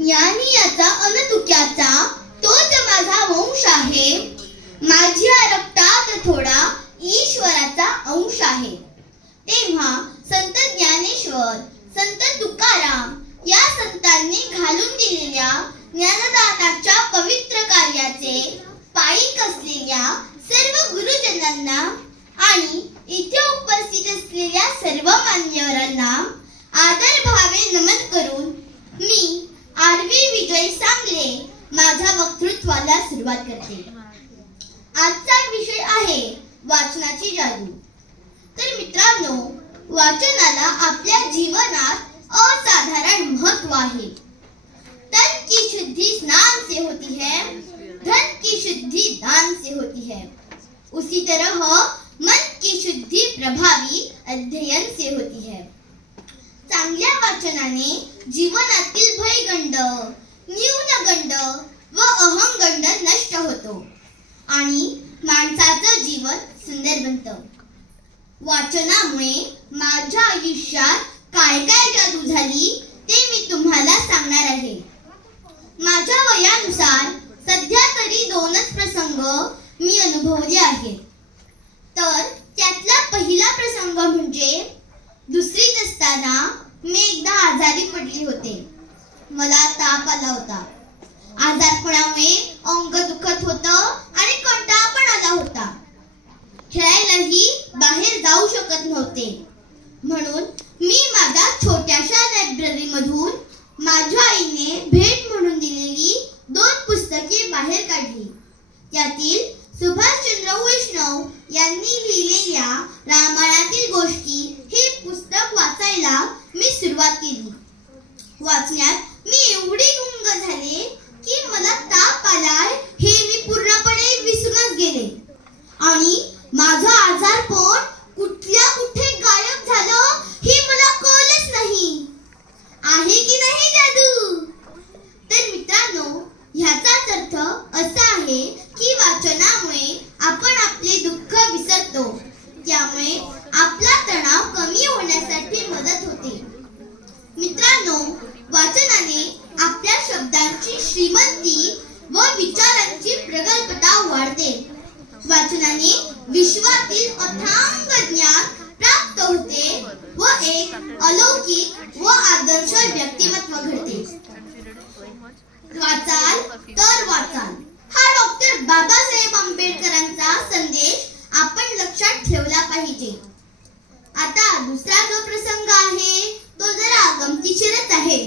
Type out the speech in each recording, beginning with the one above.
ज्ञानी याचा अनतुक्याचा तोच माझा वंश आहे. माझ्या रक्तात थोडा ईश्वराचा अंश आहे. तेव्हा संत ज्ञानेश्वर, संत तुकाराम या संतांनी घालून दिलेल्या ज्ञानदानाच्या पवित्र कार्याचे पायीक असलेल्या सर्व गुरुजनांना आणि इथे उपस्थित असलेल्या सर्व मान्यवरांना आदर भावे नमन करून मी आरवी विजय सांगले माझ्या वक्तृत्वाला सुरुवात करते. आजचा विषय आहे वाचनाची जादू. तर मित्रांनो, वाचनाला आपल्या जीवनात असाधारण महत्व आहे. तन की शुद्धि स्नान से होती है, धन की शुद्धि दान से होती है. उसी तरह मन की शुद्धि प्रभावी अध्ययन से होती है. चांगल्या वाचनाने जीवनातील भयगंड, न्यूनगंड व अहंगंड नष्ट होतो आणि माणसाचं जीवन सुंदर बनतं. वाचनामुळे माझ्या आयुष्यात काय काय जादू झाली ते मी तुम्हाला सांगणार आहे. माझ्या वयानुसार सध्या तरी 2च प्रसंग मी अनुभवले आहेत. तर त्यातला पहिला प्रसंग म्हणजे 2रीत असताना मी एकदा आजारी पडले होते. मला ताप आला होता. आजारपणामुळे अंग दुखत होतं आणि कंटाळा पण आला होता. खेळायलाही बाहेर जाऊ शकत नव्हते. म्हणून मी माझ्या छोट्याशा लायब्ररीमधून माझ्या आईने भेट म्हणून दिलेली 2 पुस्तके बाहेर काढली. त्यातील सुभाषचंद्र वैष्णव यांनी लिहिलेल्या रामायणातील गोष्टी हे पुस्तक वाचायला मी सुरुवात केली. वाचण्यात मी एवढी गुंग झाले की मला ताप आलाय हे मी पूर्णपणे विसरूनच गेले आणि माझं आजारपण कुठल्या कुठे गायब झालं हे मला कळलंच नाही. आहे की नाही जादू? तर मित्रांनो, ह्याचाच अर्थ असा आहे की वाचनामुळे आपण आपले दुःख विसरतो. त्यामुळे आपला तणाव कमी होण्यासाठी मदत होते. मित्रांनो, वाचनाने आपल्या शब्दांची श्रीमंती व विचारांची प्रगल्भता वाढते. वाचनाने विश्वातील अथांग ज्ञान प्राप्त होते व एक अलौकिक व आदर्श व्यक्तिमत्व घडते. वाचाल तर वाचाल हा डॉक्टर बाबासाहेब आंबेडकरांचा संदेश आपण लक्षात ठेवला पाहिजे. आता दुसरा जो प्रसंग आहे तो जरा गमतीशीरच आहे.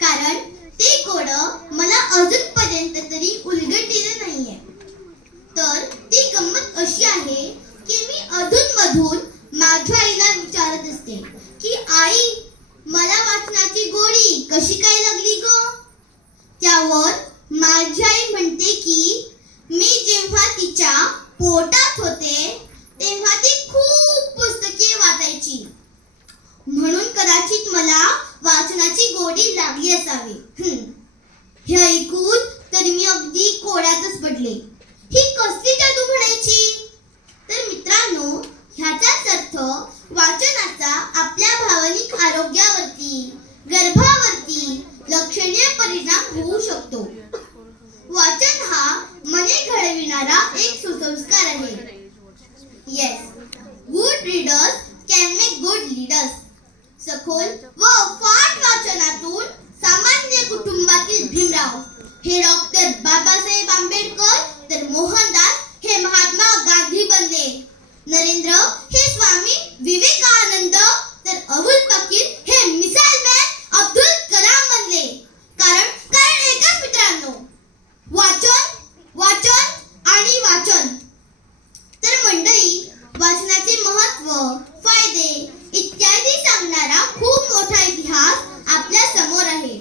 कारण ते कोड मला अजूनपर्यंत तरी उलगडलेलं नाहीये. तर ती गंमत अशी आहे की मी अधूनमधून माझ्या आईला विचारत असते की आई, मला वाचनाची गोडी कशी काय लागली ग? त्यावर माझी आई म्हणते की मी जेव्हा तिच्या पोटात होते तेव्हा ती खूप पुस्तके वाचायची, म्हणून कदाचित मला वाचनाची गोडी लागली असावी. हे ऐकून तर मी अगदी कोड्यातच पडले. ही कसली जादू म्हणायची? तर मित्रांनो, ह्याचाच अर्थ वाचनाचा आपल्या भावनिक आरोग्यावरती, गर्भावरती लक्षणीय परिणाम होऊ शकतो. वाचन हा मने घडविणारा एक सुसंस्कार आहे. Yes, good readers can make good leaders. सखोल व अफाट वाचनातून सामान्य कुटुंबातील भीमराव हे डॉक्टर बाबासाहेब आंबेडकर, तर मोहनदास हे महात्मा गांधी बनले. नरेंद्र हे स्वामी विवेकानंद, तर अबुल फकीर हे मिसाईल मॅन अब्दुल कलाम बनले. कारण एकच मित्रांनो, वाचन वाचन आणि वाचन. तर मंडळी, वाचनाचे महत्व, फायदे इत्यादी सांगणारा खूप मोठा इतिहास आपल्या समोर आहे.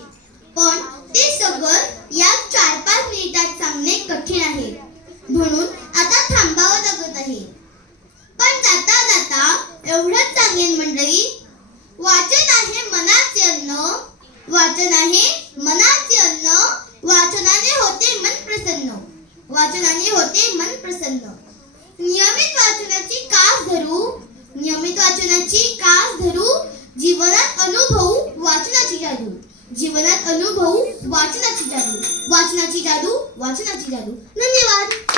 पण ते सगळं या 4-5 मिनिटात सांगणे कठीण आहे. म्हणून आता थांबावं लागत आहे. पण जाता जाता एवढंच सांगेन मंडळी, वाचन आहे मनाचे अन्न, वाचन आहे मनाचे अन्न. वाचनाने होते मन प्रसन्न, वाचनाने होते मन प्रसन्न. नियमित वाचनाची कास धरू, जीवनात अनुभवू वाचनाची जादू, जीवनात अनुभवू वाचनाची जादू, वाचनाची जादू, वाचनाची जादू. धन्यवाद.